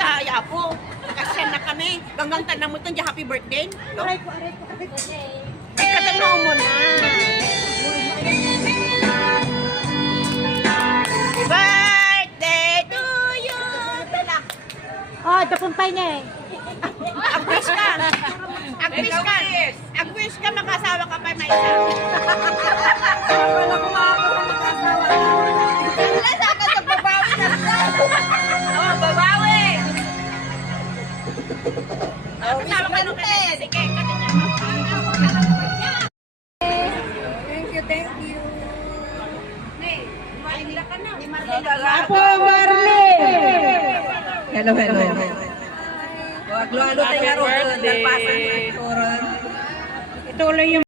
taya po. Kasya na kami. Ganggang tanang mo ito, happy birthday. No? Aray ko. Ay, katanaw mo na. Birthday to you. Oh, tapumpay niya eh. Agwis ka. Agwis ka. Agwis ka, makasawa ka pa na isa. Wala ko makakasawa. Wala sa ka sa babawi na sa. Oh, babawi. Kasama ka nung kanina. Sige, kanina. Thank you. Marila ka na. Apo Marley! Hello. Aglo-alo tayo nga ron. Dalpasan. Ituloy yung